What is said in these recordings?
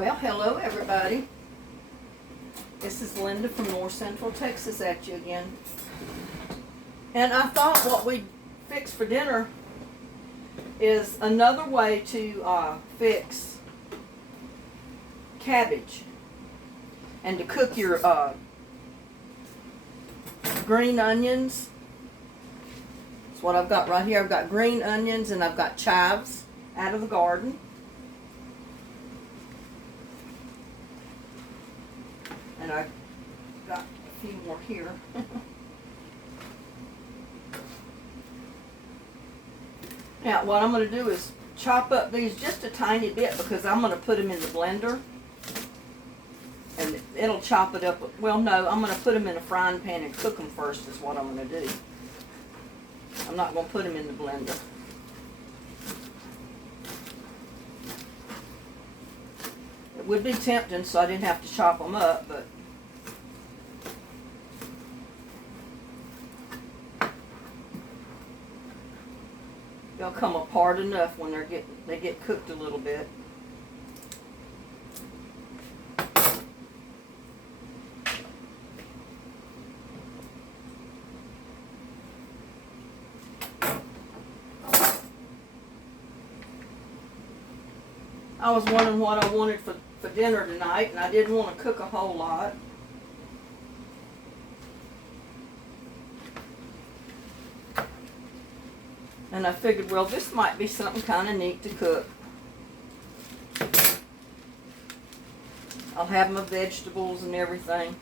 Well, hello everybody. This is Linda from North Central Texas at you again. And I thought what we'd fix for dinner is another way to fix cabbage and to cook your green onions. That's what I've got right here. I've got green onions and I've got chives out of the garden. And I got a few more here. Now what I'm going to do is chop up these just a tiny bit because I'm going to put them in the blender. And it'll chop it up. Well, no, I'm going to put them in a frying pan and cook them first is what I'm going to do. I'm not going to put them in the blender. It would be tempting so I didn't have to chop them up, but they'll come apart enough when they get cooked a little bit. I was wondering what I wanted for dinner tonight, and I didn't want to cook a whole lot. And I figured, well, this might be something kind of neat to cook. I'll have my vegetables and everything.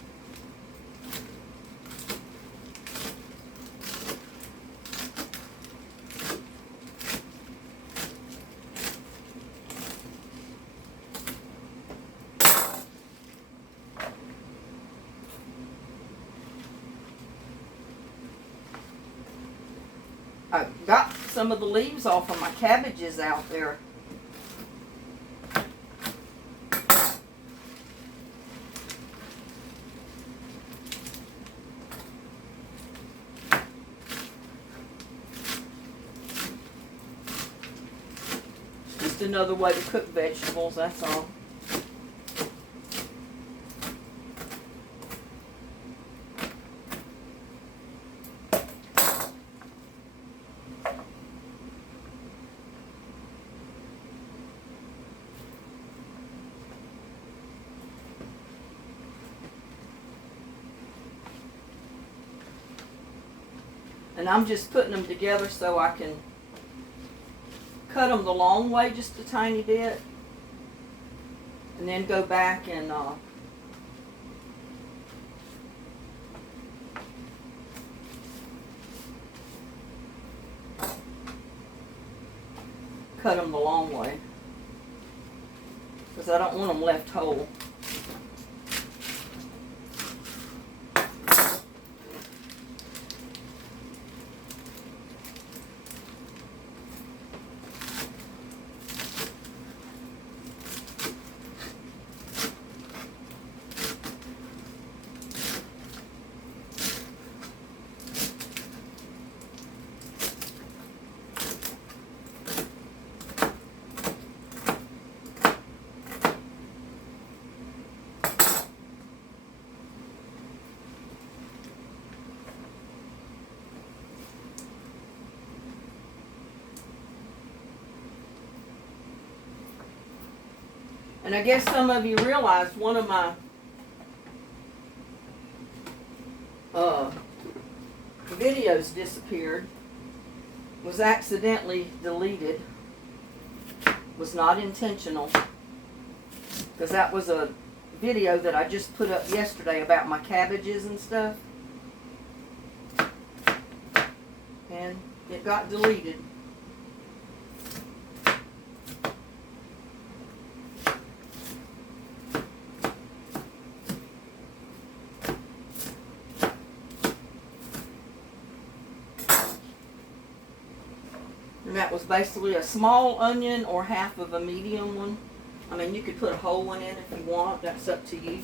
I got some of the leaves off of my cabbages out there. Just another way to cook vegetables, that's all. And I'm just putting them together so I can cut them the long way just a tiny bit. And then go back and cut them the long way. Because I don't want them left whole. And I guess some of you realize one of my videos disappeared, was accidentally deleted, was not intentional, because that was a video that I just put up yesterday about my cabbages and stuff, and it got deleted. And that was basically a small onion or half of a medium one. I mean, you could put a whole one in if you want. That's up to you.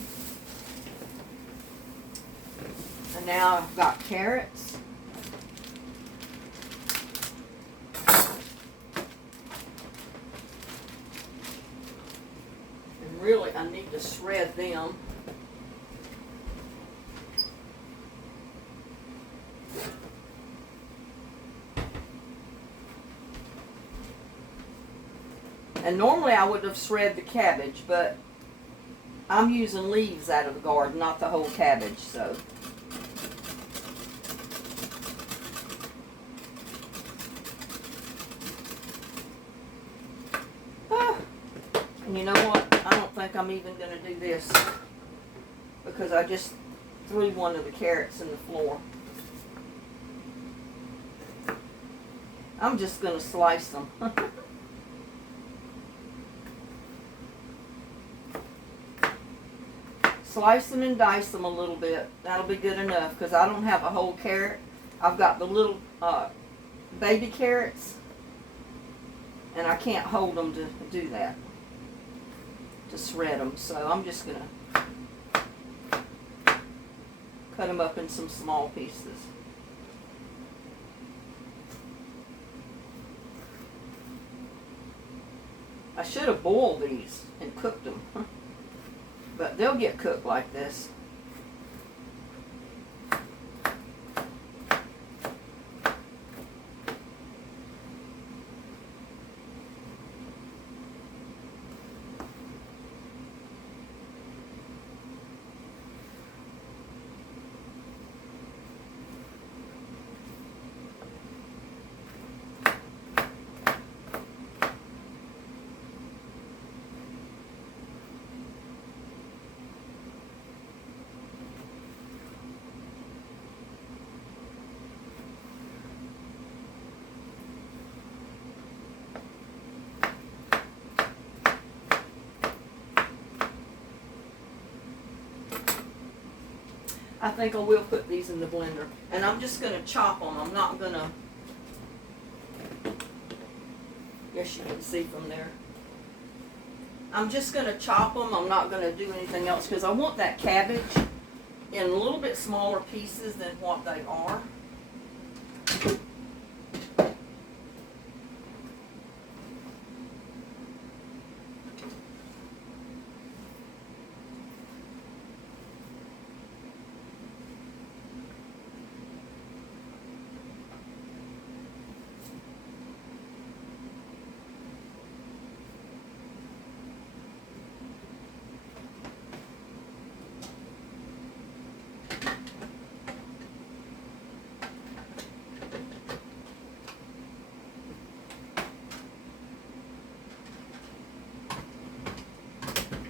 And now I've got carrots. really, I need to shred them. And normally I would have shred the cabbage, but I'm using leaves out of the garden, not the whole cabbage, so. And you know what? I don't think I'm even going to do this because I just threw one of the carrots in the floor. I'm just going to slice them. Slice them and dice them a little bit. That'll be good enough because I don't have a whole carrot. I've got the little baby carrots, and I can't hold them to do that, to shred them. So I'm just going to cut them up in some small pieces. I should have boiled these and cooked them. But they'll get cooked like this. I think I will put these in the blender. And I'm just going to chop them. I'm not going to, yes, you can see from there. I'm just going to chop them. I'm not going to do anything else because I want that cabbage in a little bit smaller pieces than what they are.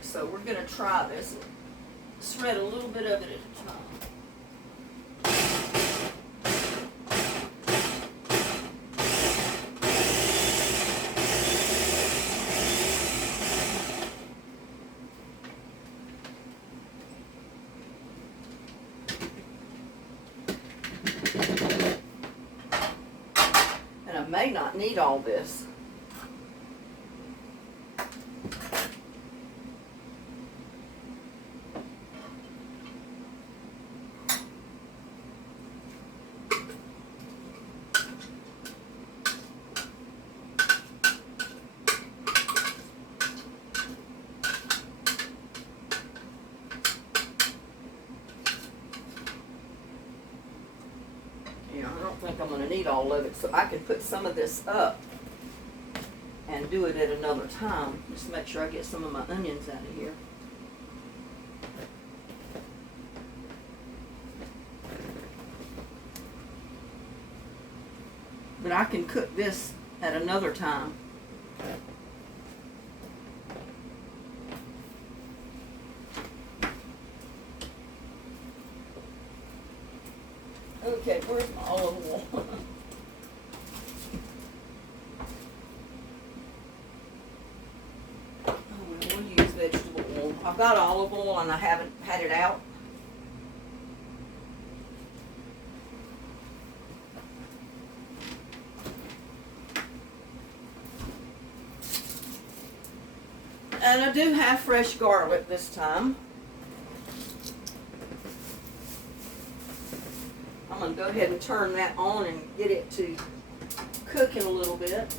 So we're going to try this and shred a little bit of it at a time. And I may not need all this. I don't think I'm going to need all of it, so I can put some of this up and do it at another time. Just make sure I get some of my onions out of here. But I can cook this at another time. Okay, where's my olive oil? We'll use vegetable oil. I've got olive oil and I haven't had it out. And I do have fresh garlic this time. I'm going to go ahead and turn that on and get it to cooking a little bit.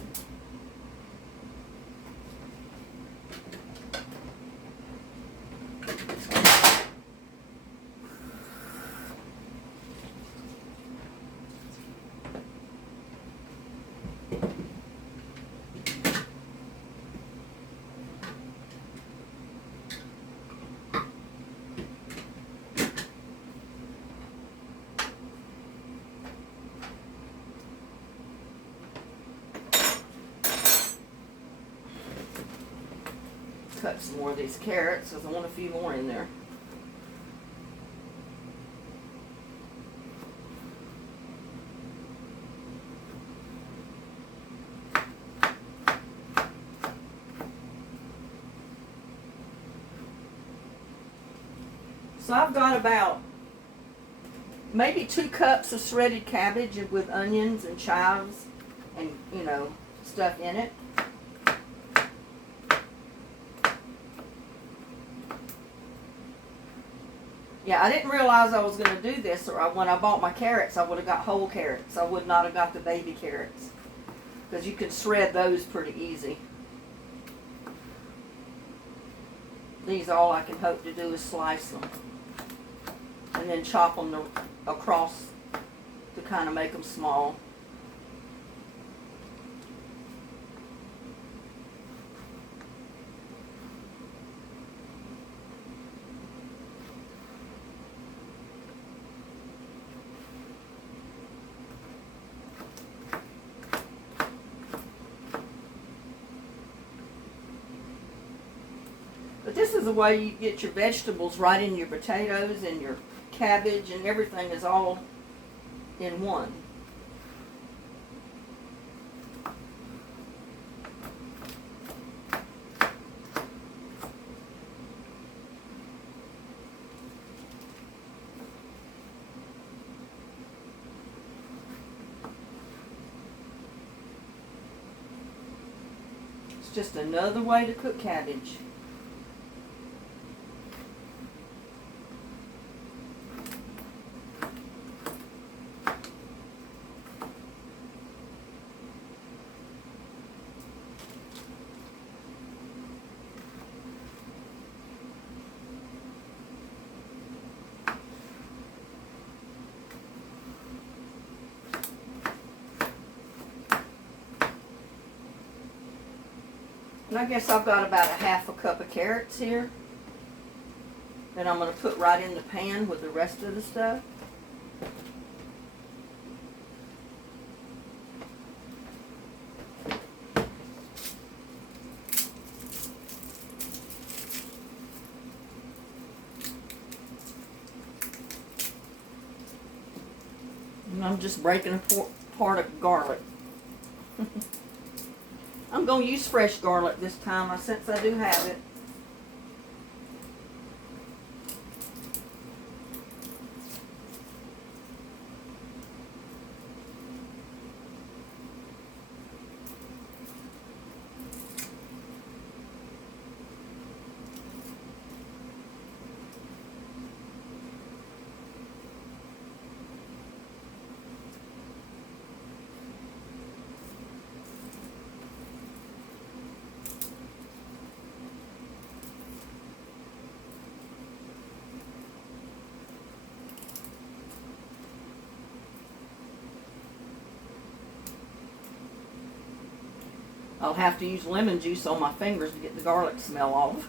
cut some more of these carrots because I want a few more in there. So I've got about maybe 2 cups of shredded cabbage with onions and chives and, you know, stuff in it. Yeah, I didn't realize I was going to do this, or when I bought my carrots, I would have got whole carrots. I would not have got the baby carrots, because you can shred those pretty easy. These, all I can hope to do is slice them and then chop them across to kind of make them small. But this is the way you get your vegetables right in your potatoes and your cabbage, and everything is all in one. It's just another way to cook cabbage. And I guess I've got about a half a cup of carrots here that I'm going to put right in the pan with the rest of the stuff. And I'm just breaking apart of garlic. I'm going to use fresh garlic this time, since I do have it. I'll have to use lemon juice on my fingers to get the garlic smell off.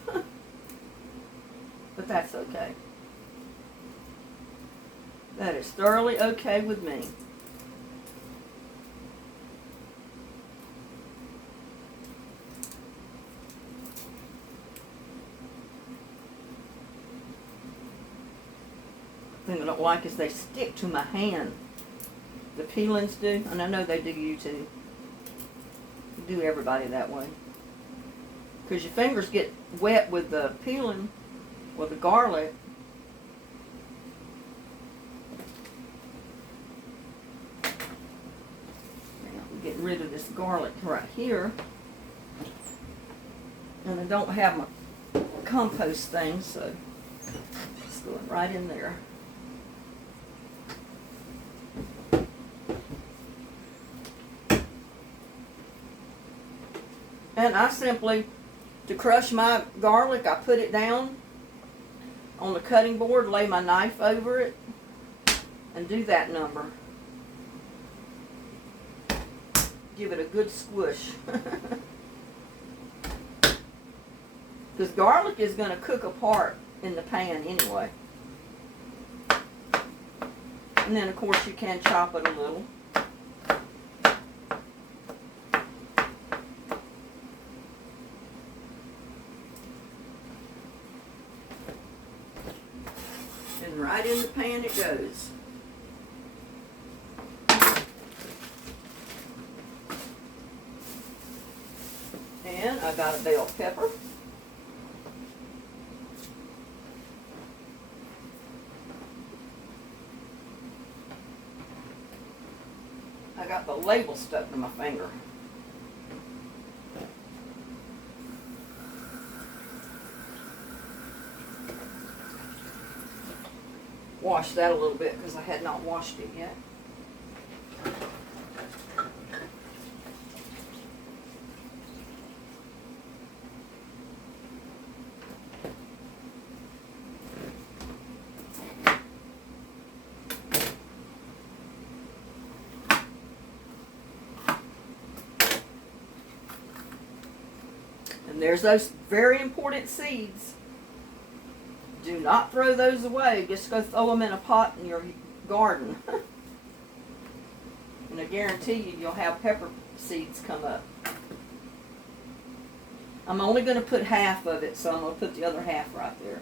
But that's okay. That is thoroughly okay with me. The thing I don't like is they stick to my hand. The peelings do, and I know they do you too. Do everybody that way, because your fingers get wet with the peeling with the garlic. Now I'm getting rid of this garlic right here, and I don't have my compost thing, so it's going right in there. And I simply, to crush my garlic, I put it down on the cutting board, lay my knife over it, and do that number. Give it a good squish. Because garlic is going to cook apart in the pan anyway. And then of course you can chop it a little. right in the pan it goes. And I got a bell pepper. I got the label stuck to my finger. Wash that a little bit because I had not washed it yet. And there's those very important seeds. Do not throw those away. Just go throw them in a pot in your garden. And I guarantee you, you'll have pepper seeds come up. I'm only going to put half of it, so I'm going to put the other half right there.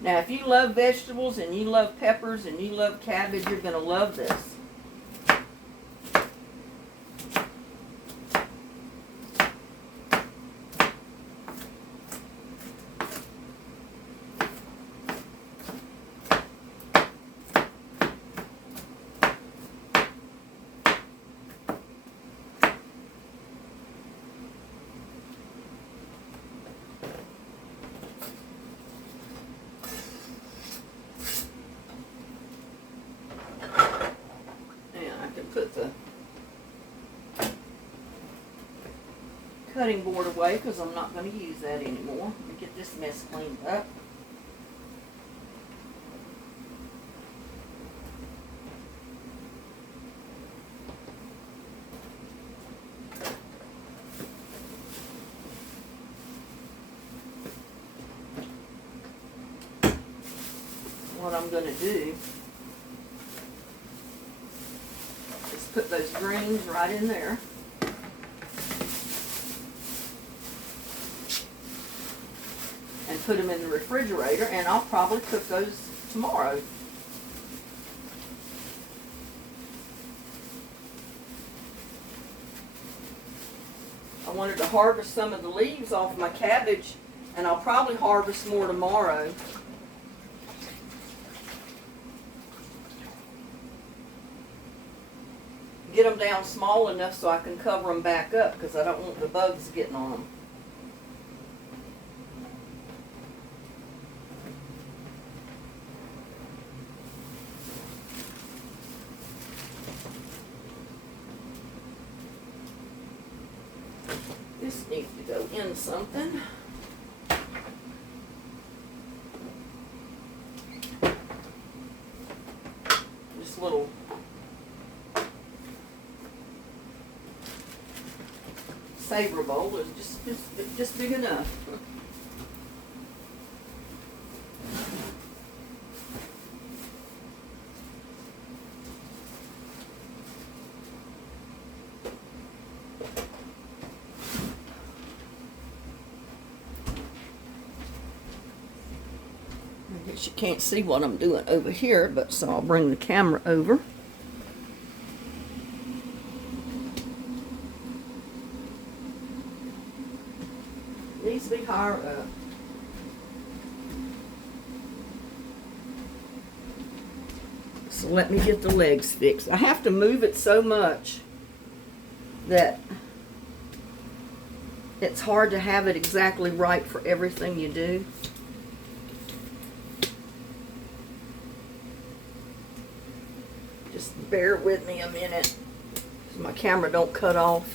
Now, if you love vegetables and you love peppers and you love cabbage, you're going to love this. Put the cutting board away because I'm not going to use that anymore. Let me get this mess cleaned up. What I'm going to do, put those greens right in there. And put them in the refrigerator, and I'll probably cook those tomorrow. I wanted to harvest some of the leaves off my cabbage, and I'll probably harvest more tomorrow. Get them down small enough so I can cover them back up because I don't want the bugs getting on them. This needs to go in something. Just little savor bowl is just big enough. I guess you can't see what I'm doing over here, but so I'll bring the camera over. Needs to be higher up. So let me get the legs fixed. I have to move it so much that it's hard to have it exactly right for everything you do. Just bear with me a minute so my camera don't cut off.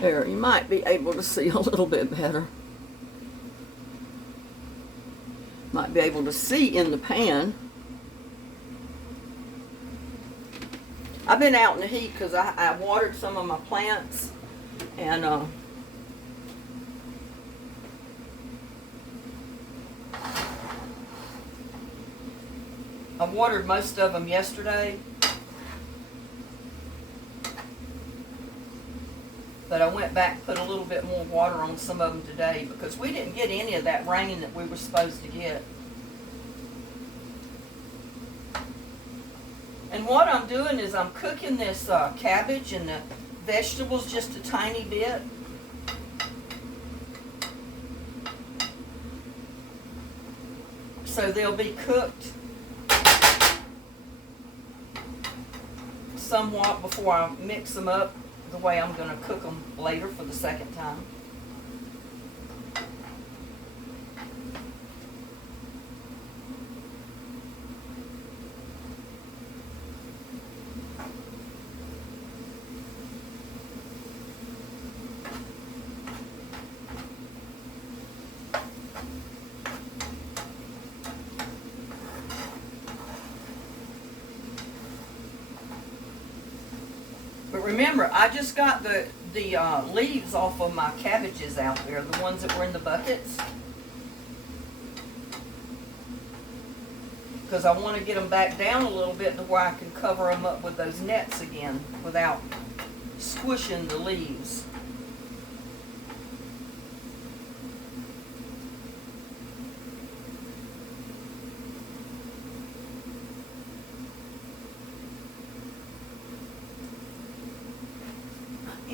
There, you might be able to see a little bit better. Might be able to see in the pan. I've been out in the heat because I watered some of my plants, and I watered most of them yesterday, but I went back and put a little bit more water on some of them today because we didn't get any of that rain that we were supposed to get. And what I'm doing is I'm cooking this cabbage and the vegetables just a tiny bit. So they'll be cooked somewhat before I mix them up the way I'm going to cook them later for the second time. But remember, I just got the leaves off of my cabbages out there, the ones that were in the buckets. Because I want to get them back down a little bit to where I can cover them up with those nets again without squishing the leaves.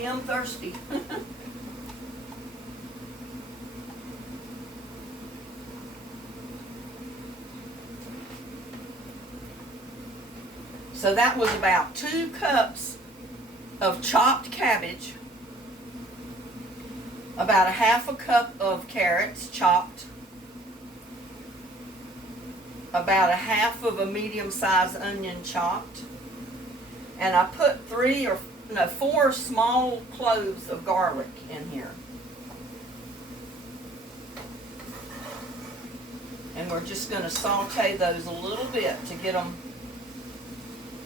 I'm thirsty. So that was about 2 cups of chopped cabbage, about a half a cup of carrots chopped, about a half of a medium-sized onion chopped, and I put 4 small cloves of garlic in here. And we're just going to saute those a little bit to get them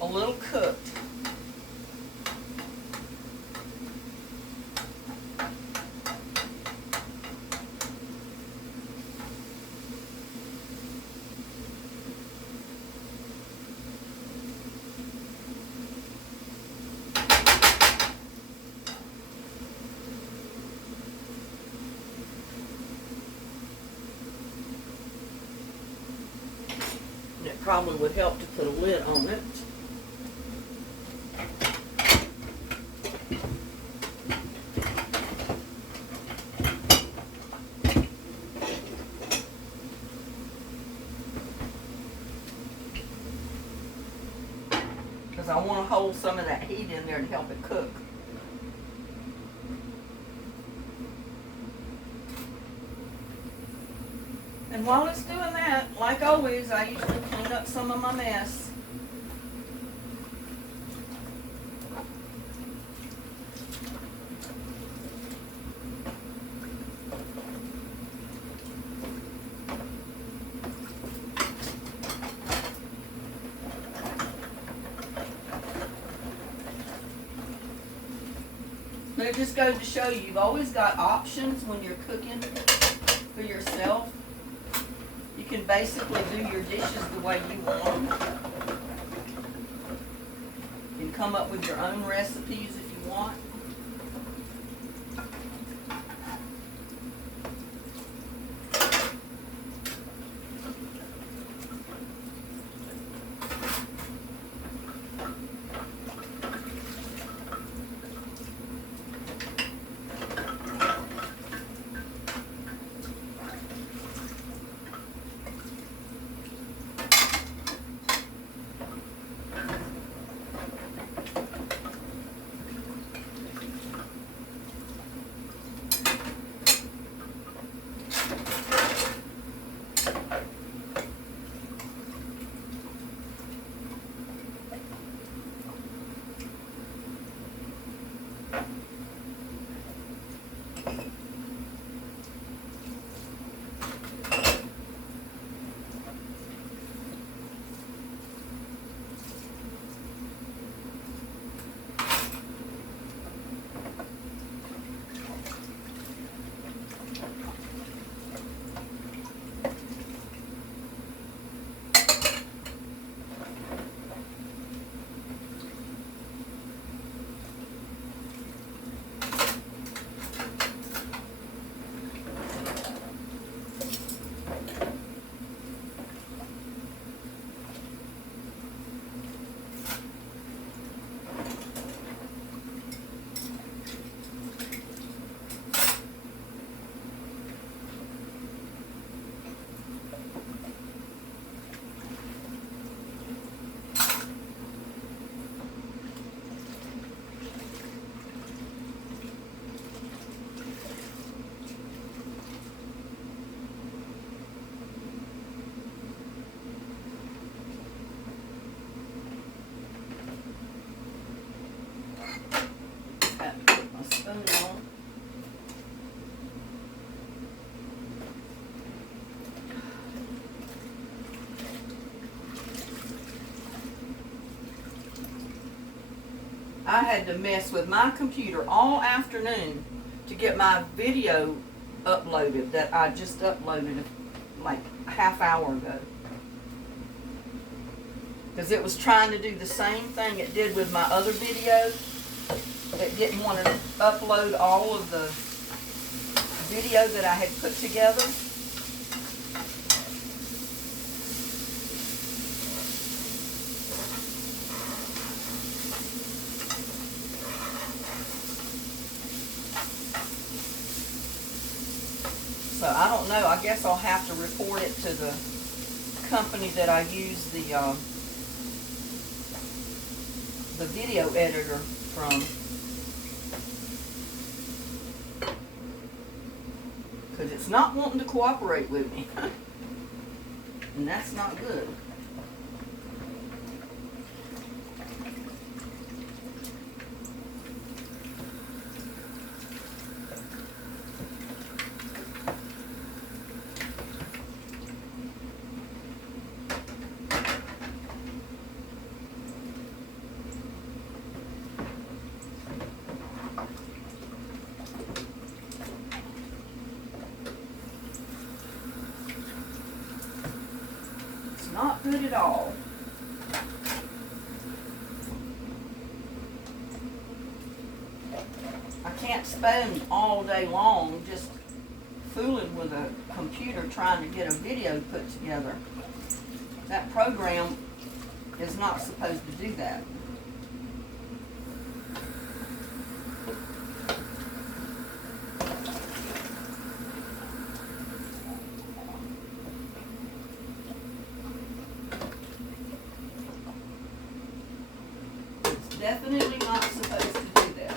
a little cooked. It probably would help to put a lid on it. Because I want to hold some of that heat in there to help it cook. And while it's doing that, like always, I usually clean up some of my mess. But it just goes to show you, you've always got options when you're cooking for yourself. You can basically do your dishes the way you want them. You can come up with your own recipes if you want. I had to mess with my computer all afternoon to get my video uploaded that I just uploaded like a half hour ago. Because it was trying to do the same thing it did with my other video. It didn't want to upload all of the video that I had put together. So I don't know. I guess I'll have to report it to the company that I use the video editor from, because it's not wanting to cooperate with me. And that's not good. Not good at all. I can't spend all day long just fooling with a computer trying to get a video put together. That program is not supposed to do that. Definitely not supposed to do that.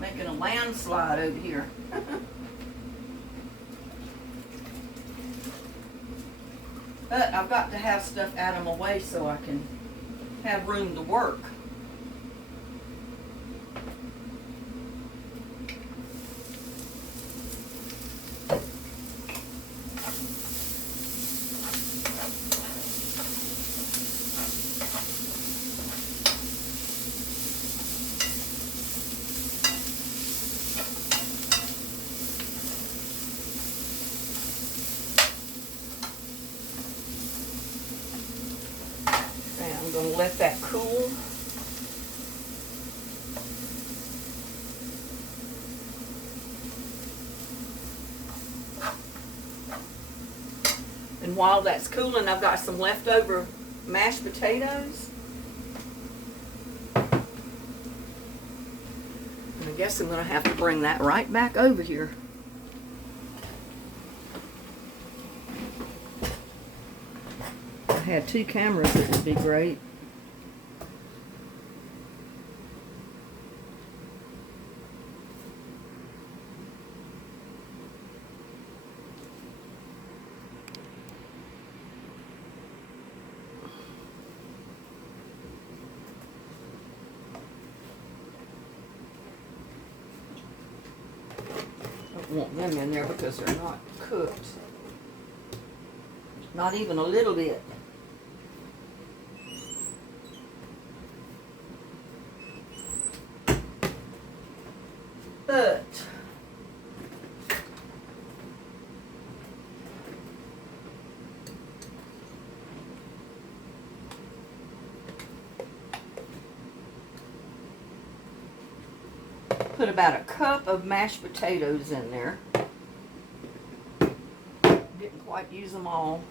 Making a landslide over here. But I've got to have stuff out of my way so I can have room to work. I'm going to let that cool. And while that's cooling, I've got some leftover mashed potatoes. And I guess I'm going to have to bring that right back over here. If I had two cameras, it would be great. Don't want them in there because they're not cooked. Not even a little bit. But put about a cup of mashed potatoes in there. Didn't quite use them all.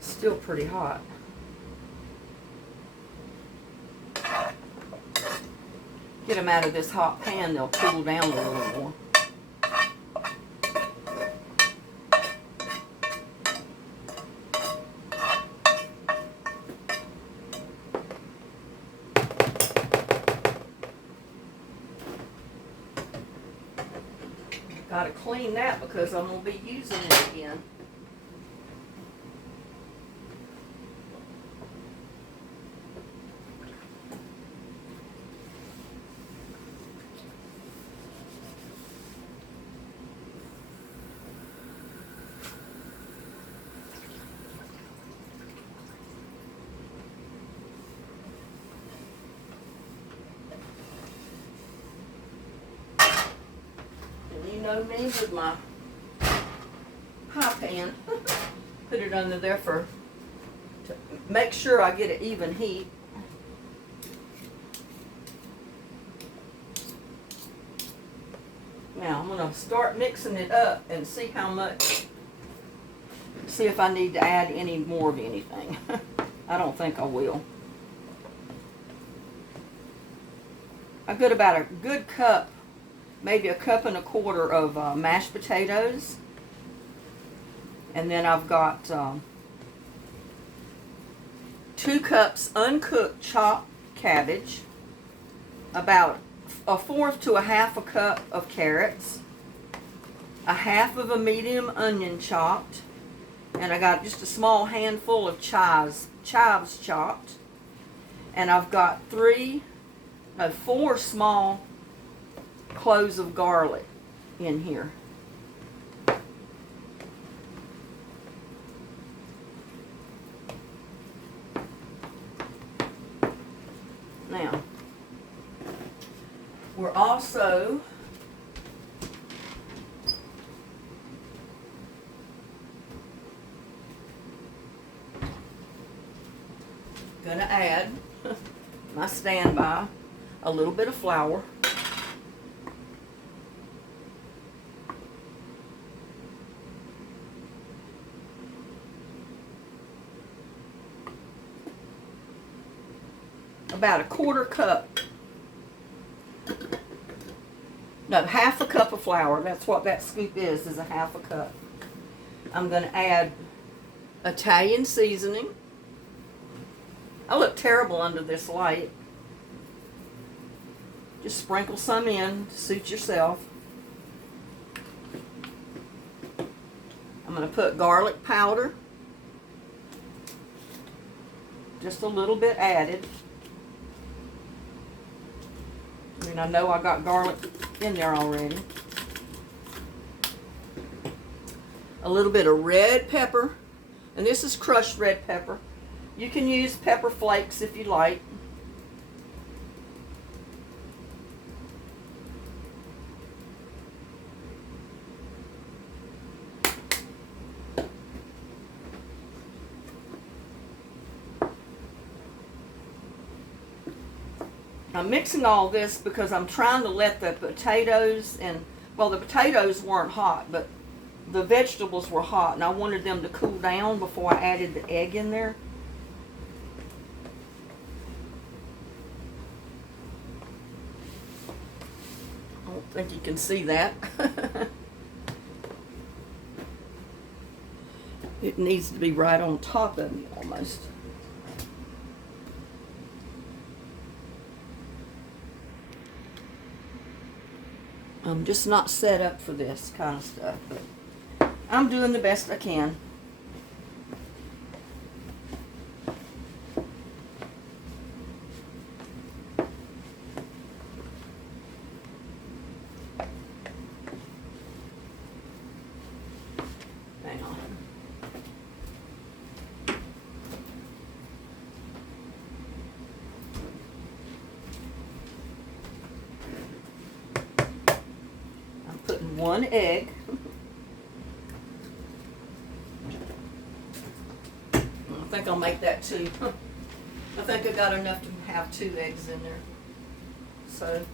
Still pretty hot. Get them out of this hot pan, they'll cool down a little more. Gotta clean that because I'm gonna be using it again. no me with my pie pan. Put it under there to make sure I get an even heat. Now I'm going to start mixing it up and see how much, see if I need to add any more of anything. I don't think I will. I got about a good cup, maybe a cup and a quarter of mashed potatoes. And then I've got 2 cups uncooked chopped cabbage, about a fourth to a half a cup of carrots, a half of a medium onion chopped, and I got just a small handful of chives chopped, and I've got 4 small cloves of garlic in here. Now, we're also going to add my standby, a little bit of flour. About a quarter cup. No, half a cup of flour. That's what that scoop is a half a cup. I'm going to add Italian seasoning. I look terrible under this light. Just sprinkle some in to suit yourself. I'm going to put garlic powder. Just a little bit added. I mean, I know I got garlic in there already. A little bit of red pepper, and this is crushed red pepper. You can use pepper flakes if you like. I'm mixing all this because I'm trying to let the potatoes and, well, the potatoes weren't hot, but the vegetables were hot, and I wanted them to cool down before I added the egg in there. I don't think you can see that. It needs to be right on top of me almost. I'm just not set up for this kind of stuff, but I'm doing the best I can. Hang on. Putting 1 egg. I think I'll make that 2. I think I got enough to have 2 eggs in there. So,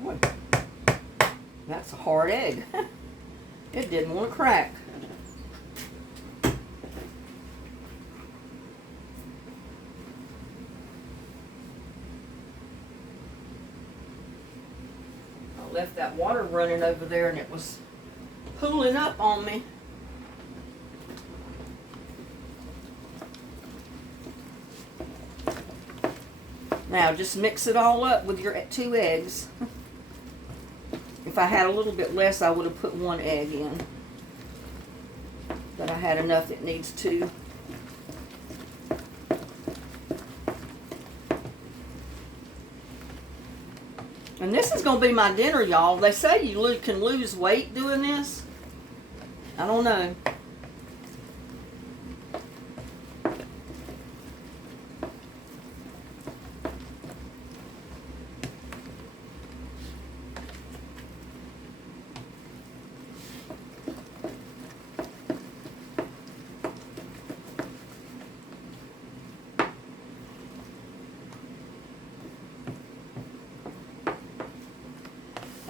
boy, that's a hard egg. It didn't want to crack. Left that water running over there and it was pooling up on me. Now just mix it all up with your 2 eggs. If I had a little bit less, I would have put 1 egg in. But I had enough that needs 2. And this is going to be my dinner, y'all. They say you can lose weight doing this. I don't know.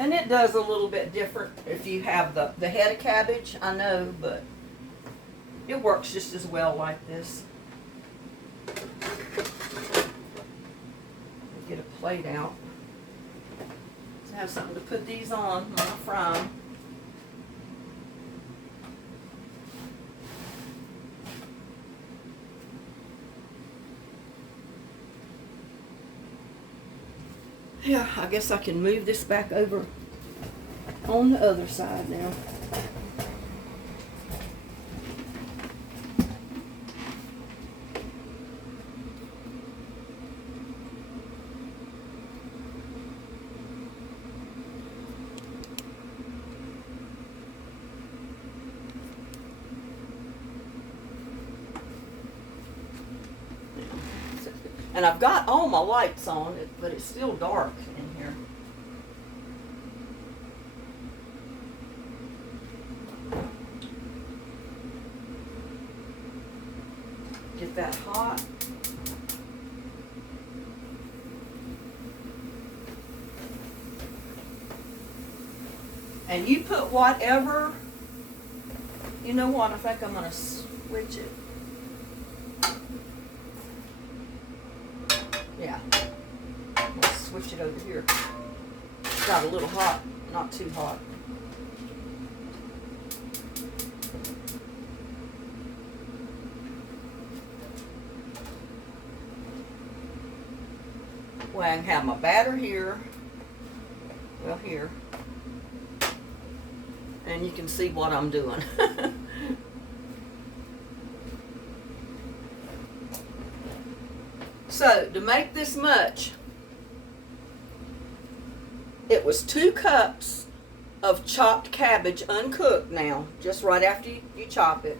And it does a little bit different if you have the head of cabbage, I know, but it works just as well like this. Get a plate out. To have something to put these on when I fry them. Yeah, I guess I can move this back over on the other side now. And I've got all my lights on, but it's still dark in here. Get that hot. And you put whatever, you know what, I think I'm going to switch it. Yeah, let's switch it over here. It's got a little hot, not too hot. Well, I can have my batter here, well here, and you can see what I'm doing. So, to make this much, it was 2 cups of chopped cabbage, uncooked now, just right after you chop it.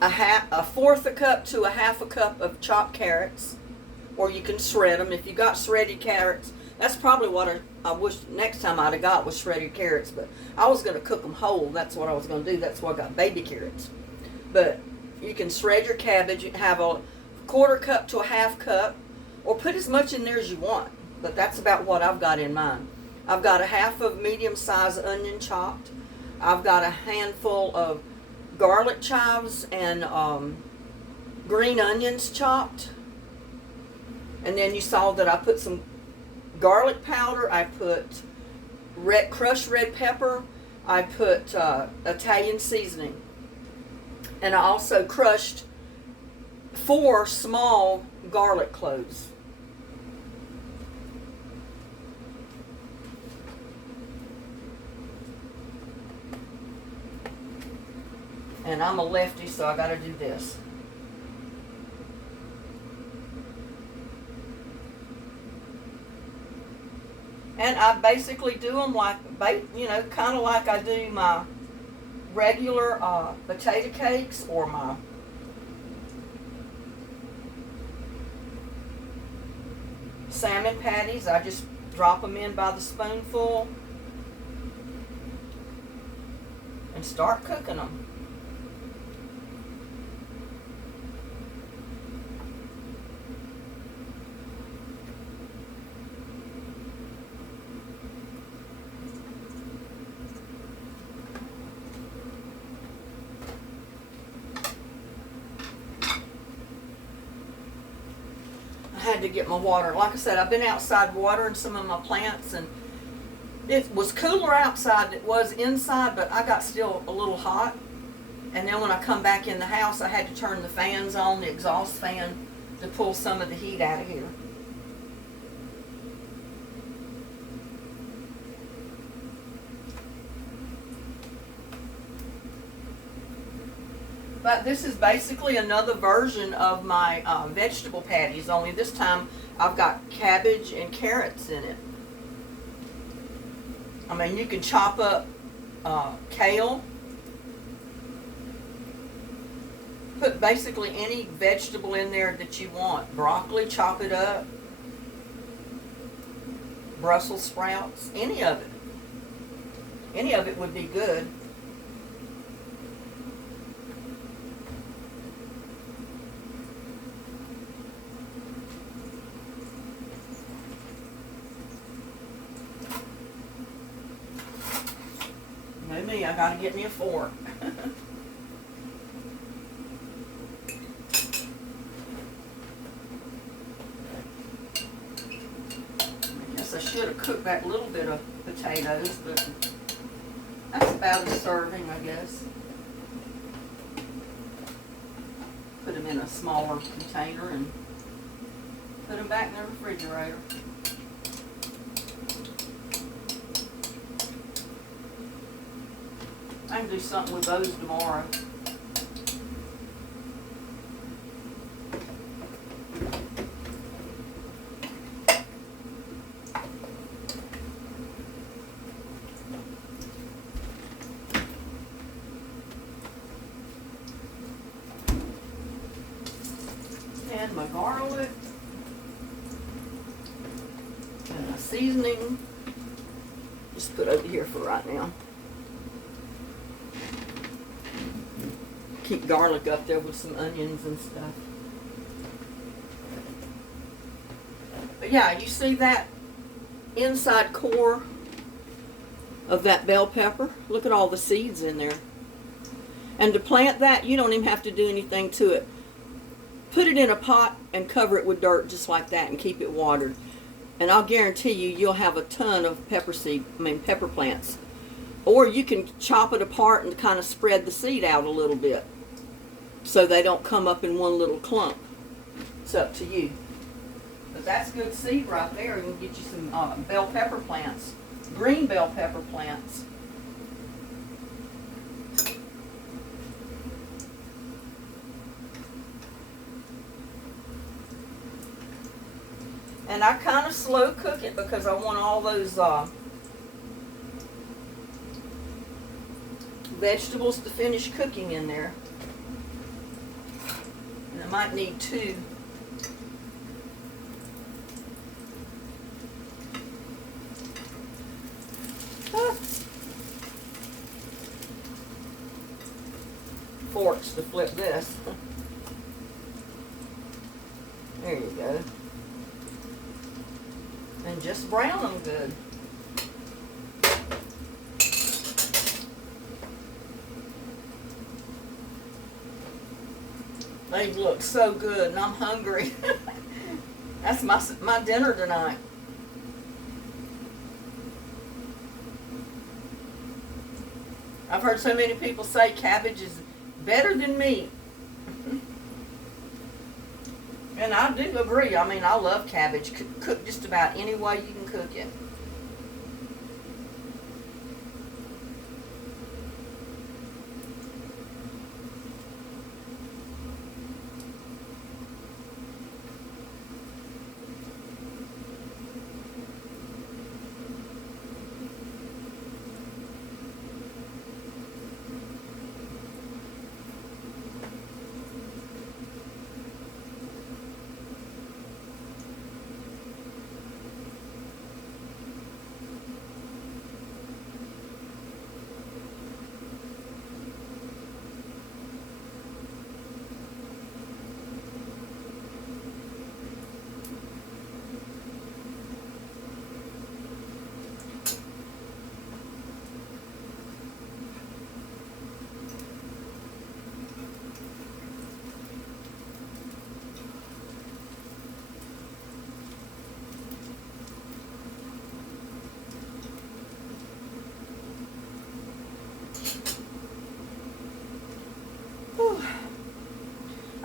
A fourth a cup to a half a cup of chopped carrots, or you can shred them. If you got shredded carrots, that's probably what I wish next time I'd have got was shredded carrots, but I was going to cook them whole. That's what I was going to do. That's why I got baby carrots. But you can shred your cabbage, have a quarter cup to a half cup, or put as much in there as you want, but that's about what I've got in mine. I've got a half of medium-sized onion chopped. I've got a handful of garlic chives and green onions chopped, and then you saw that I put some garlic powder, I put crushed red pepper, I put Italian seasoning, and I also crushed 4 small garlic cloves. And I'm a lefty, so I gotta do this. And I basically do them like, you know, kind of like I do my regular potato cakes or my salmon patties. I just drop them in by the spoonful and start cooking them. Had to get my water. Like I said, I've been outside watering some of my plants, and it was cooler outside than it was inside, but I got still a little hot. And then when I come back in the house, I had to turn the fans on, the exhaust fan, to pull some of the heat out of here. But this is basically another version of my vegetable patties, only this time I've got cabbage and carrots in it. I mean, you can chop up kale, put basically any vegetable in there that you want. Broccoli, chop it up, Brussels sprouts, any of it. Any of it would be good. me, I gotta get me a fork. I guess I should have cooked that little bit of potatoes, but that's about a serving, I guess. Put them in a smaller container and put them back in the refrigerator. I can do something with those tomorrow. Add my garlic and my seasoning. Just put over here for right now. Keep garlic up there with some onions and stuff. But yeah, you see that inside core of that bell pepper? Look at all the seeds in there. And to plant that, you don't even have to do anything to it. Put it in a pot and cover it with dirt just like that and keep it watered. And I'll guarantee you, you'll have a ton of pepper plants. Or you can chop it apart and kind of spread the seed out a little bit so they don't come up in one little clump. It's up to you. But that's good seed right there. You can get you some bell pepper plants, green bell pepper plants. And I kind of slow cook it because I want all those vegetables to finish cooking in there. And I might need 2. Forks to flip this. There you go. And just brown them good. They look so good, and I'm hungry. That's my dinner tonight. I've heard so many people say cabbage is better than meat. And I do agree. I mean, I love cabbage. Cook just about any way you can cook it.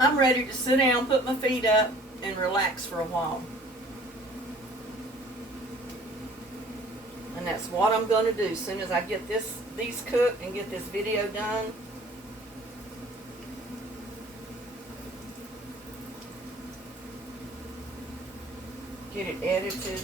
I'm ready to sit down, put my feet up, and relax for a while. And that's what I'm going to do as soon as I get these cooked and get this video done. Get it edited.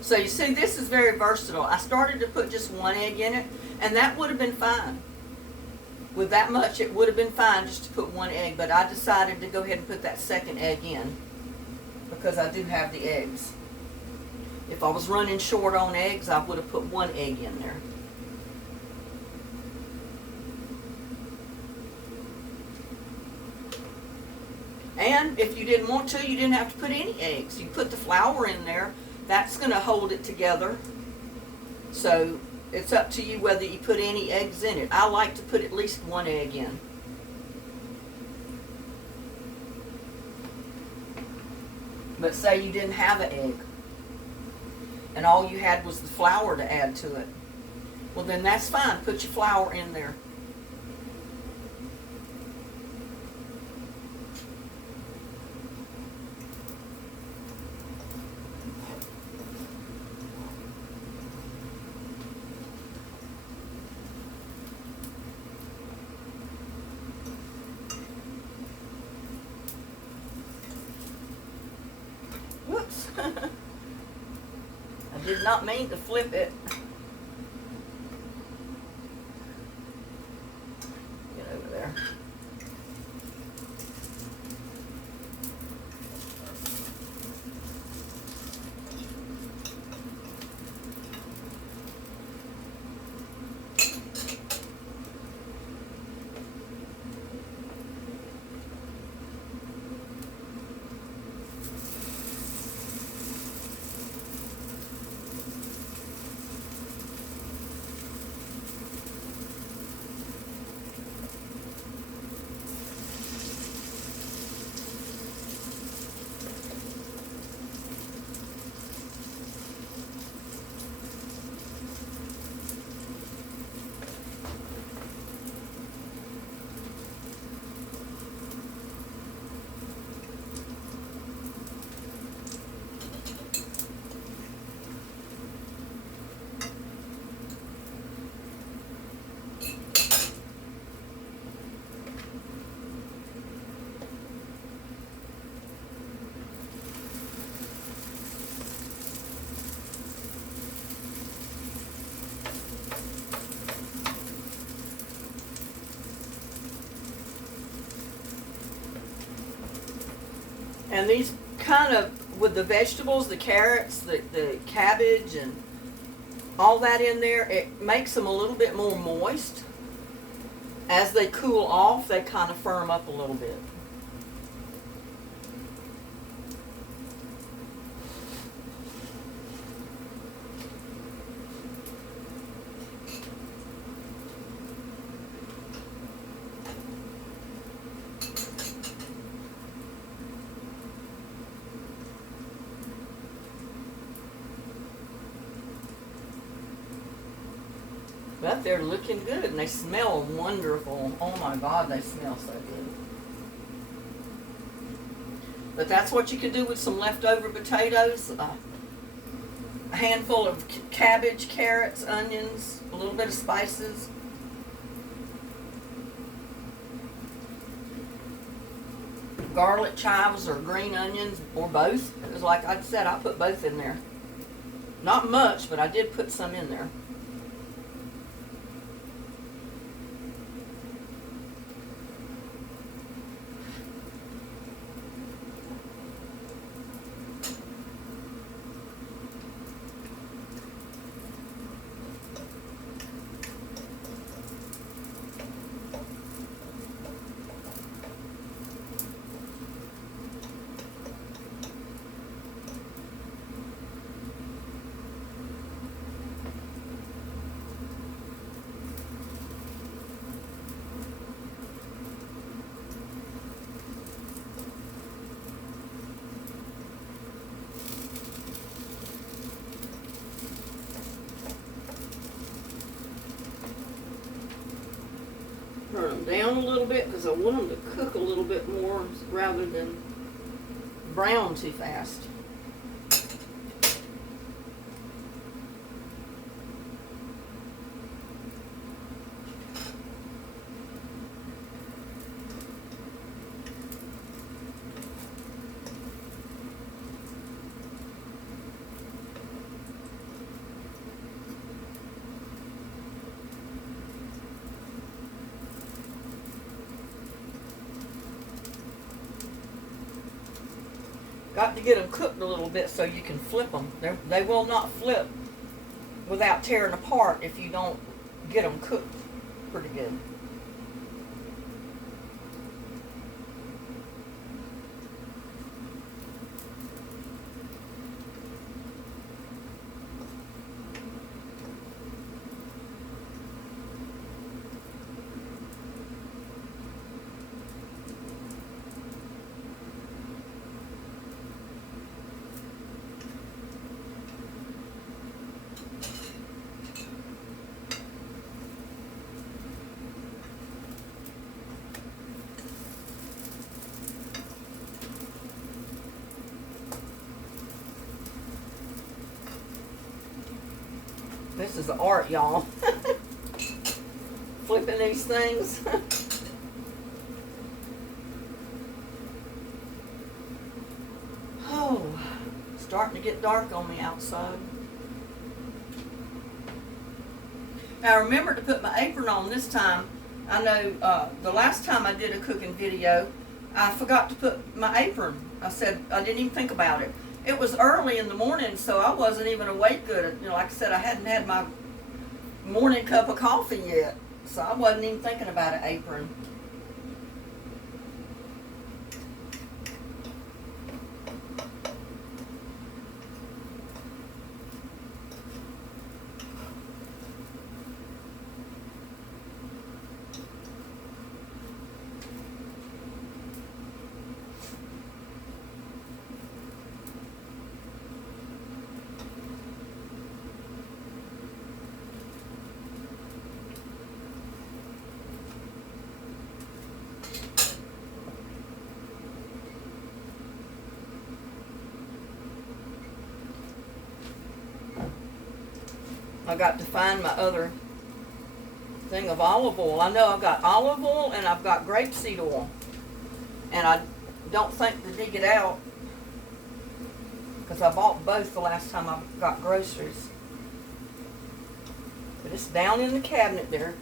So you see, this is very versatile. I started to put just 1 egg in it, and that would have been fine. With that much, it would have been fine just to put 1 egg, but I decided to go ahead and put that 2nd egg in because I do have the eggs. If I was running short on eggs, I would have put 1 egg in there. And if you didn't want to, you didn't have to put any eggs. You put the flour in there. That's going to hold it together. So it's up to you whether you put any eggs in it. I like to put at least one egg in. But say you didn't have an egg and all you had was the flour to add to it. Well, then that's fine. Put your flour in there. Whoops. I did not mean to flip it. Get over there. And these kind of, with the vegetables, the carrots, the cabbage, and all that in there, it makes them a little bit more moist. As they cool off, they kind of firm up a little bit. But they're looking good and they smell wonderful. Oh my God, they smell so good. But that's what you can do with some leftover potatoes. A handful of cabbage, carrots, onions, a little bit of spices. Garlic chives or green onions or both. It was like I said, I put both in there. Not much, but I did put some in there. Turn them down a little bit because I want them to cook a little bit more rather than brown too fast. Got to get them cooked a little bit so you can flip them. They will not flip without tearing apart if you don't get them cooked pretty good. This is art, y'all. Flipping these things. Oh, starting to get dark on me outside. Now remember to put my apron on this time. I know the last time I did a cooking video, I forgot to put my apron. I said, I didn't even think about it. It was early in the morning, so I wasn't even awake good. You know, like I said, I hadn't had my morning cup of coffee yet, so I wasn't even thinking about an apron. I got to find my other thing of olive oil. I know I've got olive oil and I've got grapeseed oil. And I don't think to dig it out because I bought both the last time I got groceries. But it's down in the cabinet there.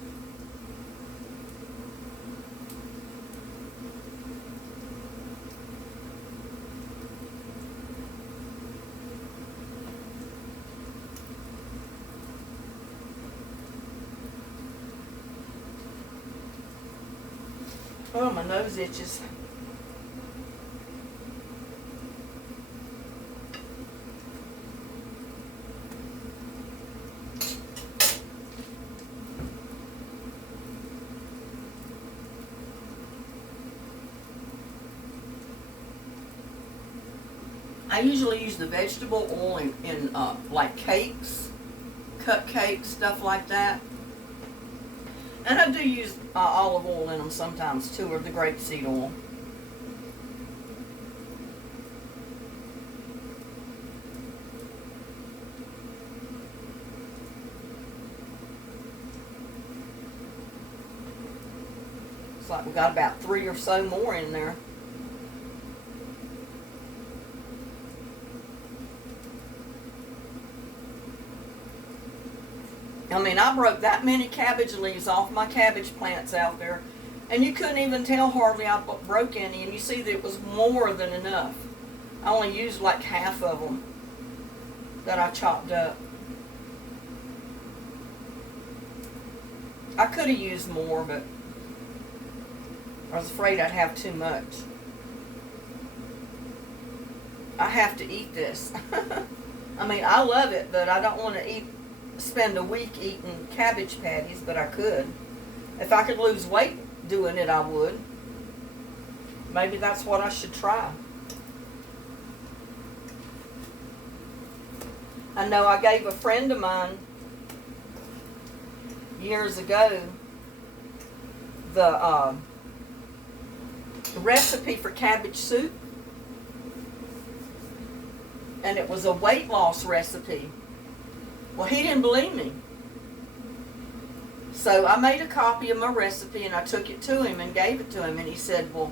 Oh, my nose itches. I usually use the vegetable oil in like cakes, cupcakes, stuff like that. And I do use olive oil in them sometimes too, or the grapeseed oil. It's like we got about 3 or so more in there. I mean, I broke that many cabbage leaves off my cabbage plants out there, and you couldn't even tell hardly I broke any, and you see that it was more than enough. I only used like half of them that I chopped up. I could have used more, but I was afraid I'd have too much. I have to eat this. I mean, I love it, but I don't want to spend a week eating cabbage patties, but I could. If I could lose weight doing it, I would. Maybe that's what I should try. I know I gave a friend of mine years ago the recipe for cabbage soup, and it was a weight loss recipe. Well, he didn't believe me. So I made a copy of my recipe and I took it to him and gave it to him, and he said, well,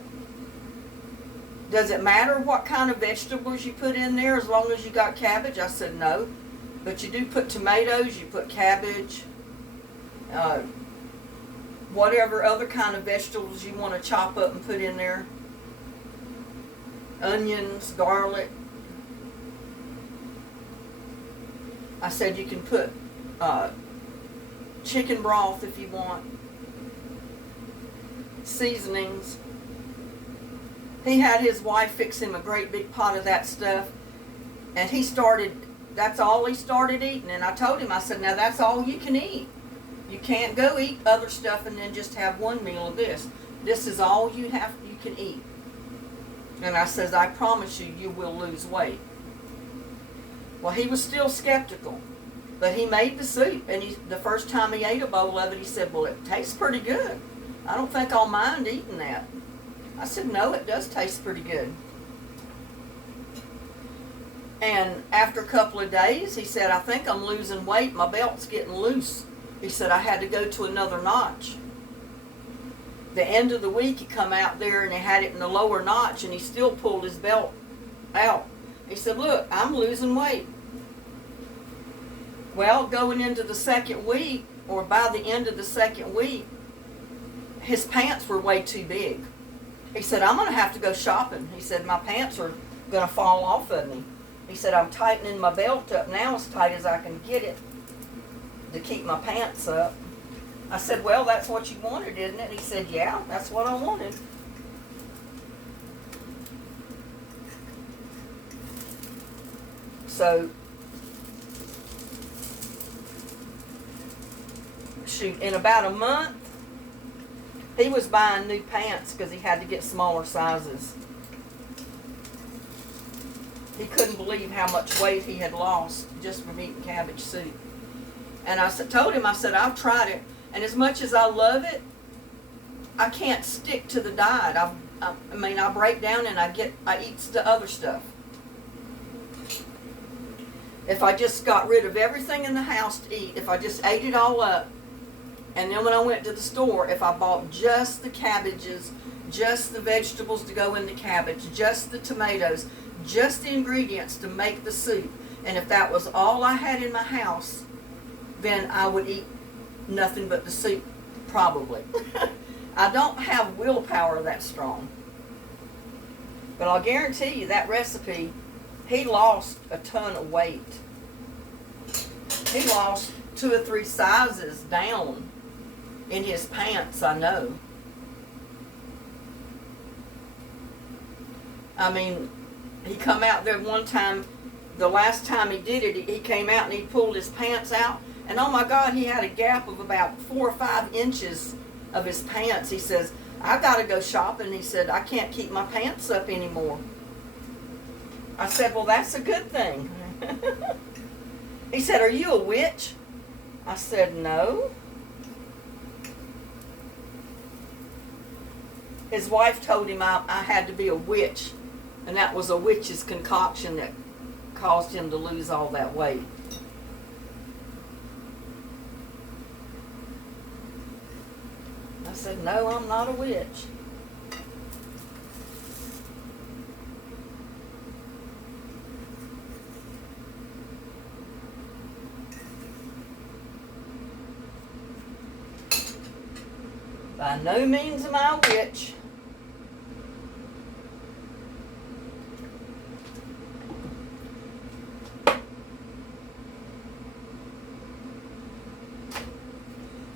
does it matter what kind of vegetables you put in there as long as you got cabbage? I said, no, but you do put tomatoes, you put cabbage, whatever other kind of vegetables you want to chop up and put in there, onions, garlic. I said you can put chicken broth if you want, seasonings. He had his wife fix him a great big pot of that stuff, and that's all he started eating. And I told him, I said, now that's all you can eat. You can't go eat other stuff and then just have one meal of this. This is all you can eat. And I says, I promise you, you will lose weight. Well, he was still skeptical, but he made the soup, and the first time he ate a bowl of it, he said, well, it tastes pretty good. I don't think I'll mind eating that. I said, no, it does taste pretty good. And after a couple of days, he said, I think I'm losing weight. My belt's getting loose. He said, I had to go to another notch. The end of the week, he come out there and he had it in the lower notch, and he still pulled his belt out. He said, look, I'm losing weight. Well, going into the second week, or by the end of the second week, his pants were way too big. He said, I'm going to have to go shopping. He said, my pants are going to fall off of me. He said, I'm tightening my belt up now as tight as I can get it to keep my pants up. I said, well, that's what you wanted, isn't it? He said, yeah, that's what I wanted. So, shoot, in about a month, he was buying new pants because he had to get smaller sizes. He couldn't believe how much weight he had lost just from eating cabbage soup. And I told him, I said, I've tried it, and as much as I love it, I can't stick to the diet. I mean, I break down and I eat the other stuff. If I just got rid of everything in the house to eat, if I just ate it all up, and then when I went to the store, if I bought just the cabbages, just the vegetables to go in the cabbage, just the tomatoes, just the ingredients to make the soup, and if that was all I had in my house, then I would eat nothing but the soup, probably. I don't have willpower that strong. But I'll guarantee you that recipe, he lost a ton of weight. He lost 2 or 3 sizes down in his pants, I know. I mean, he come out there one time, the last time he did it, he came out and he pulled his pants out, and oh my God, he had a gap of about 4 or 5 inches of his pants. He says, I gotta go shopping. He said, I can't keep my pants up anymore. I said, well, that's a good thing. He said, are you a witch? I said, no. His wife told him I had to be a witch, and that was a witch's concoction that caused him to lose all that weight. I said, no, I'm not a witch. By no means am I a witch.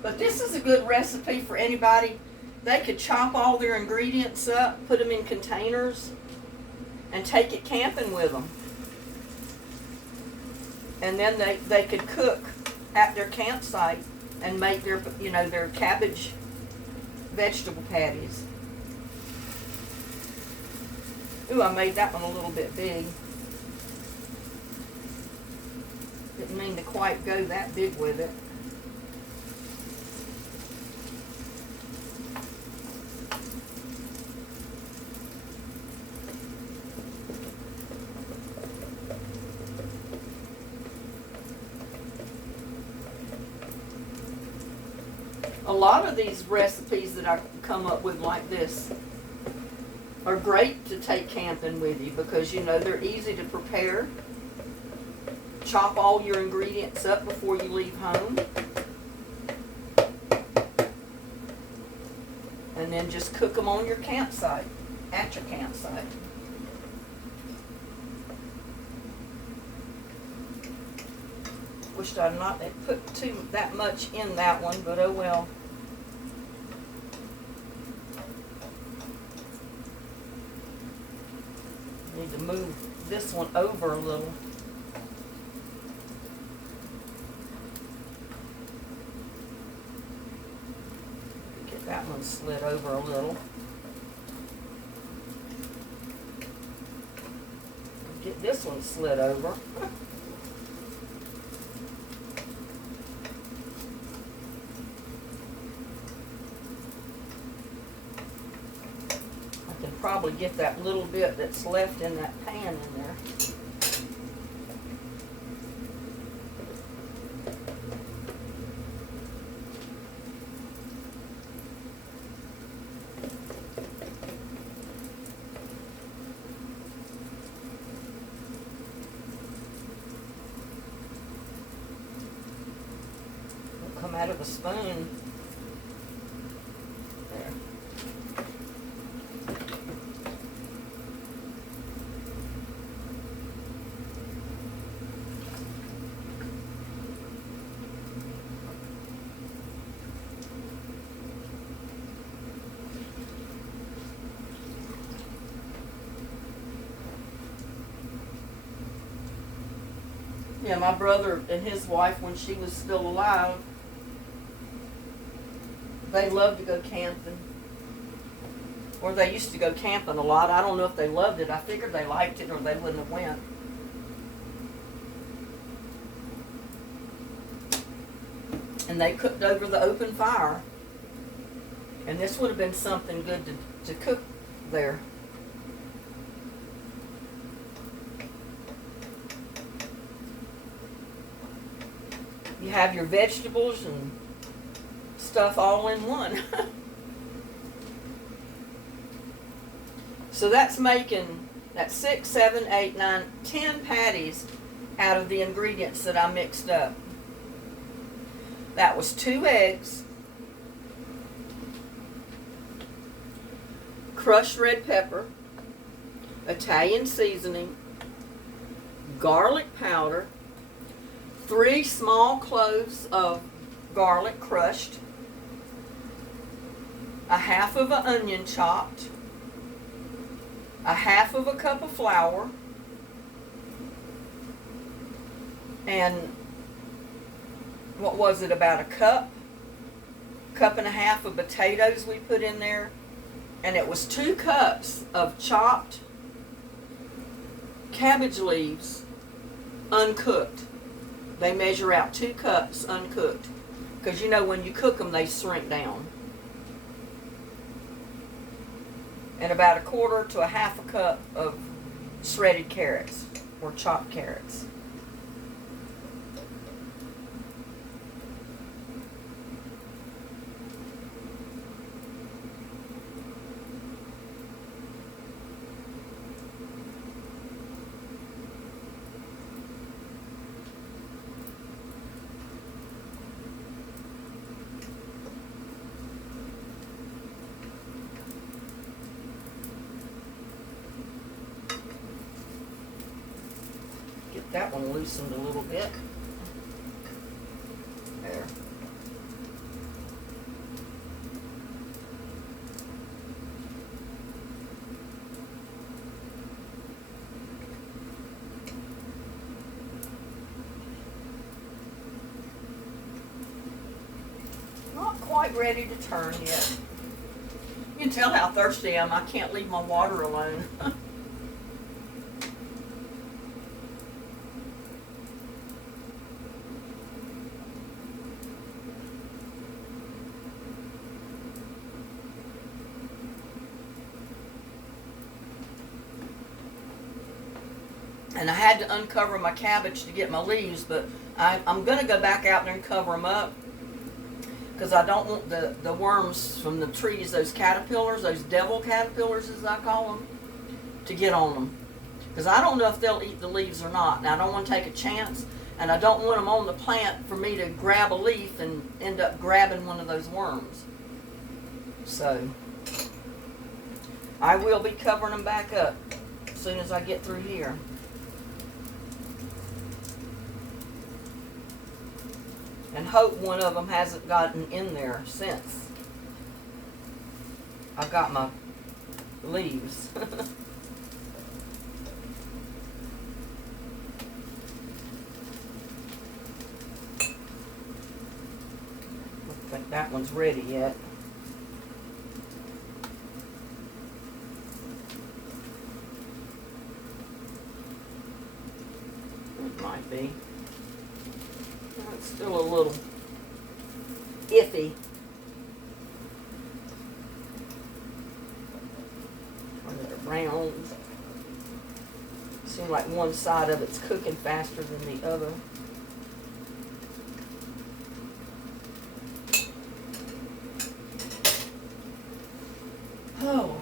But this is a good recipe for anybody. They could chop all their ingredients up, put them in containers, and take it camping with them. And then they could cook at their campsite and make their, their cabbage vegetable patties. Ooh, I made that one a little bit big. Didn't mean to quite go that big with it. A lot of these recipes that I come up with like this are great to take camping with you because, they're easy to prepare. Chop all your ingredients up before you leave home. And then just cook them on your campsite, at your campsite. Wished I'd not put that much in that one, but oh well. Need to move this one over a little. Get that one slid over a little. Get this one slid over. Probably get that little bit that's left in that pan in there. out of the spoon. There. Yeah, my brother and his wife, when she was still alive, they loved to go camping. Or they used to go camping a lot. I don't know if they loved it. I figured they liked it or they wouldn't have went. And they cooked over the open fire. And this would have been something good to cook there. You have your vegetables and stuff all in one. So that's making, that's 6, 7, 8, 9, 10 patties out of the ingredients that I mixed up. That was 2 eggs, crushed red pepper, Italian seasoning, garlic powder, 3 small cloves of garlic crushed, a half of an onion chopped, a half of a cup of flour, and what was it, about a cup and a half of potatoes we put in there, and it was 2 cups of chopped cabbage leaves uncooked. They measure out 2 cups uncooked, because you know when you cook them they shrink down. And about a quarter to a half a cup of shredded carrots or chopped carrots. That one loosened a little bit. There. Not quite ready to turn yet. You can tell how thirsty I am. I can't leave my water alone. And I had to uncover my cabbage to get my leaves, but I'm going to go back out there and cover them up, because I don't want the worms from the trees, those caterpillars, those devil caterpillars as I call them, to get on them. Because I don't know if they'll eat the leaves or not, and I don't want to take a chance, and I don't want them on the plant for me to grab a leaf and end up grabbing one of those worms. So I will be covering them back up as soon as I get through here. And hope one of them hasn't gotten in there since I got my leaves. I don't think that one's ready yet. It might be. It's still a little iffy. Or they're brown. Seems like one side of it's cooking faster than the other. Oh.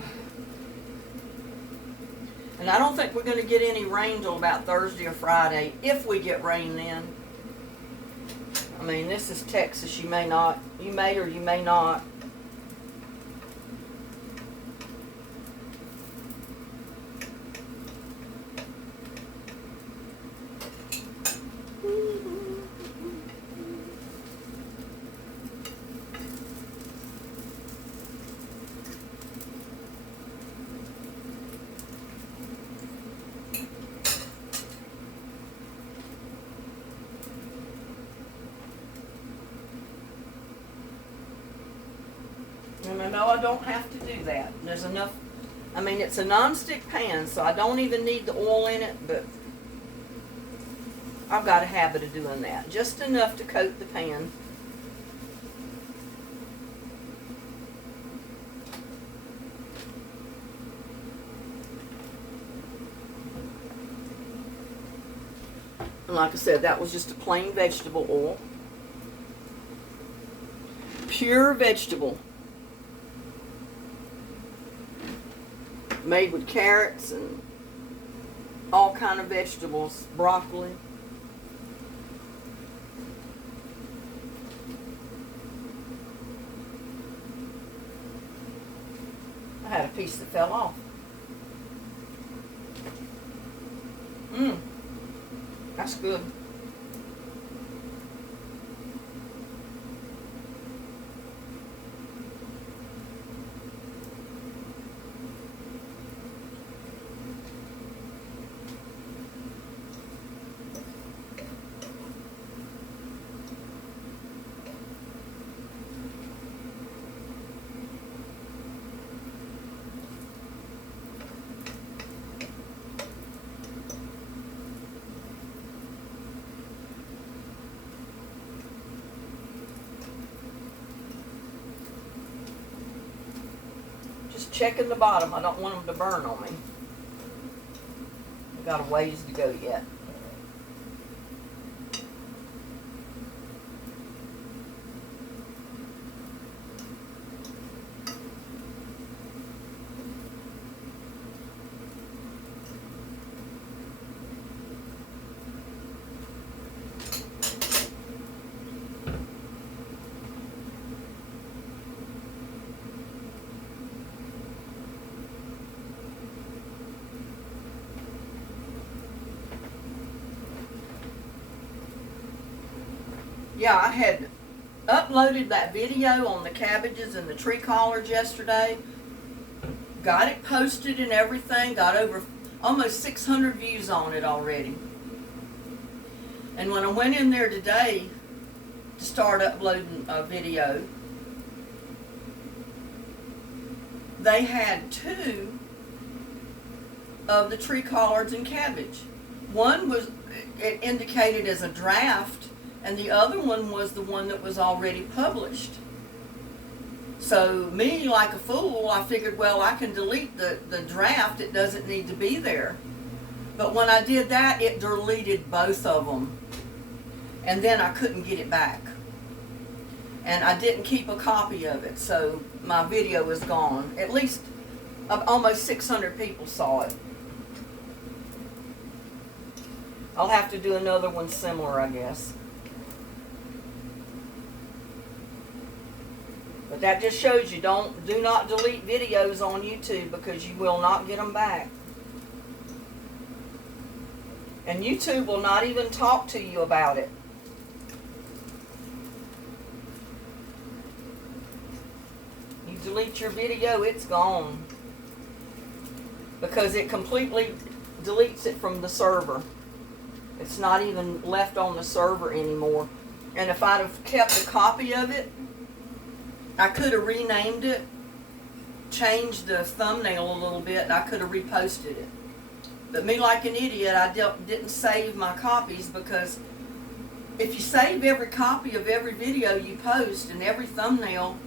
And I don't think we're going to get any rain till about Thursday or Friday, if we get rain then. I mean, this is Texas. You may or you may not. And I know I don't have to do that. There's enough. I mean, it's a non-stick pan, so I don't even need the oil in it, but I've got a habit of doing that. Just enough to coat the pan. And like I said, that was just a plain vegetable oil. Pure vegetable. Made with carrots and all kind of vegetables, broccoli. I had a piece that fell off. That's good. Checking the bottom. I don't want them to burn on me. I've got a ways to go yet. Yeah, I had uploaded that video on the cabbages and the tree collards yesterday. Got it posted and everything. Got over almost 600 views on it already. And when I went in there today to start uploading a video, they had 2 of the tree collards and cabbage. One was it indicated as a draft, and the other one was the one that was already published. So me, like a fool, I figured, well, I can delete the draft. It doesn't need to be there. But when I did that, it deleted both of them. And then I couldn't get it back. And I didn't keep a copy of it, so my video is gone. At least almost 600 people saw it. I'll have to do another one similar, I guess. But that just shows you do not delete videos on YouTube, because you will not get them back. And YouTube will not even talk to you about it. You delete your video, it's gone. Because it completely deletes it from the server. It's not even left on the server anymore. And if I'd have kept a copy of it, I could have renamed it, changed the thumbnail a little bit, and I could have reposted it. But me, like an idiot, I didn't save my copies, because if you save every copy of every video you post and every thumbnail,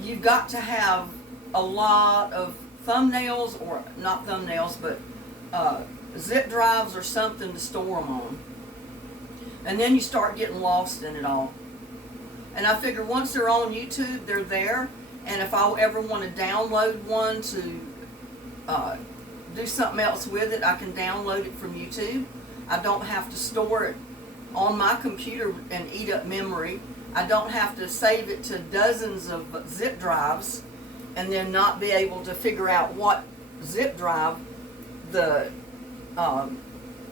you've got to have a lot of thumbnails, or not thumbnails, but zip drives or something to store them on. And then you start getting lost in it all. And I figure once they're on YouTube, they're there. And if I ever want to download one to do something else with it, I can download it from YouTube. I don't have to store it on my computer and eat up memory. I don't have to save it to dozens of zip drives and then not be able to figure out what zip drive the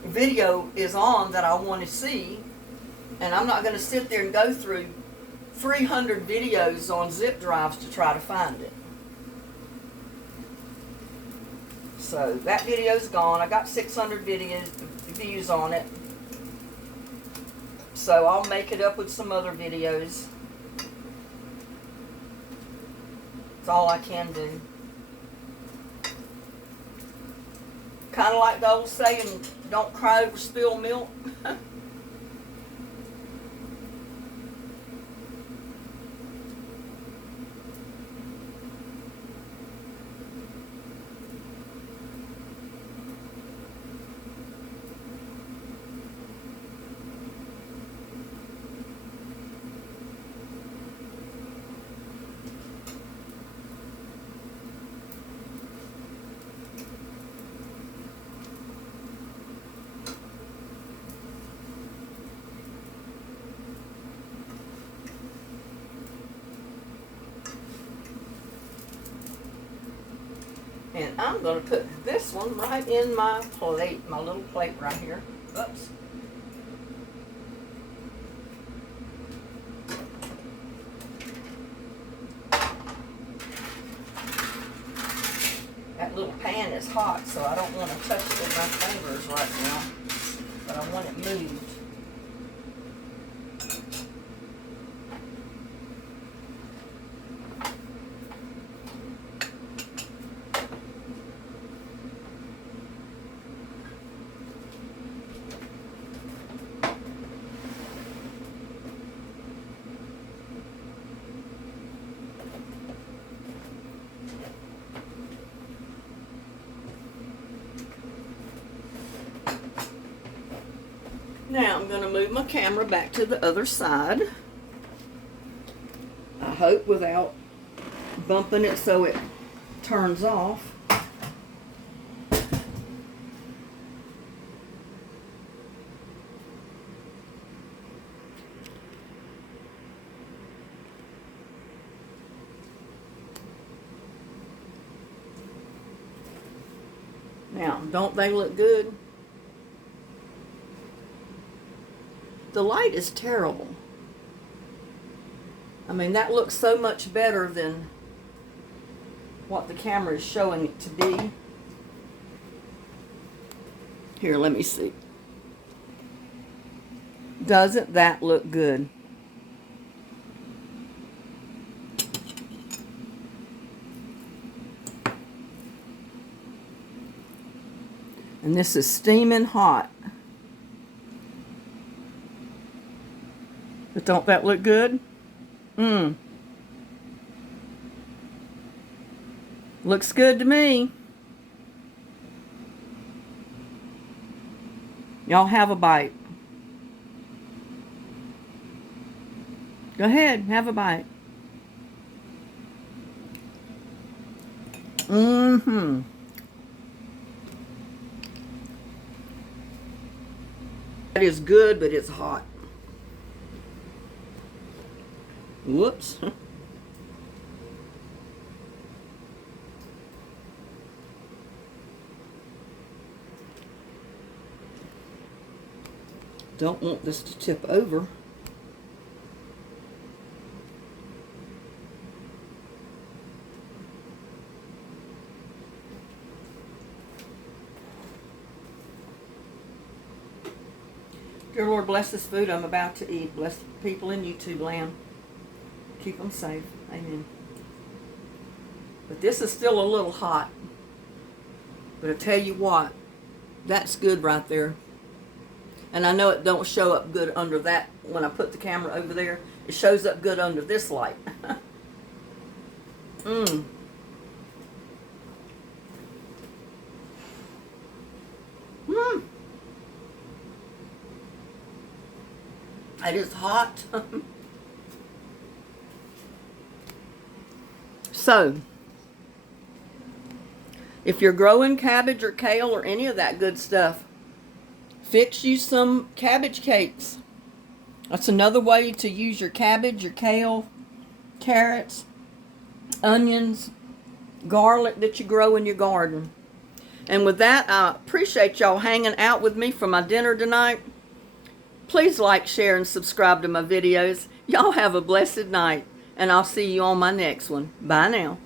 video is on that I want to see. And I'm not going to sit there and go through 300 videos on zip drives to try to find it. So that video's gone. I got 600 views on it. So I'll make it up with some other videos. That's all I can do. Kind of like the old saying, don't cry over spilled milk. And I'm going to put this one right in my plate, my little plate right here. Oops. That little pan is hot, so I don't want to touch it with my fingers right now, but I want it moved. Now I'm going to move my camera back to the other side. I hope without bumping it so it turns off. Now, don't they look good? The light is terrible. I mean, that looks so much better than what the camera is showing it to be. Here, let me see. Doesn't that look good? And this is steaming hot. But don't that look good? Looks good to me. Y'all have a bite. Go ahead, have a bite. That is good, but it's hot. Whoops. Don't want this to tip over. Dear Lord, bless this food I'm about to eat. Bless the people in YouTube land. Keep them safe. Amen. But this is still a little hot. But I tell you what, that's good right there. And I know it don't show up good under that. When I put the camera over there, it shows up good under this light. It is hot. So, if you're growing cabbage or kale or any of that good stuff, fix you some cabbage cakes. That's another way to use your cabbage, your kale, carrots, onions, garlic that you grow in your garden. And with that, I appreciate y'all hanging out with me for my dinner tonight. Please like, share, and subscribe to my videos. Y'all have a blessed night, and I'll see you on my next one. Bye now.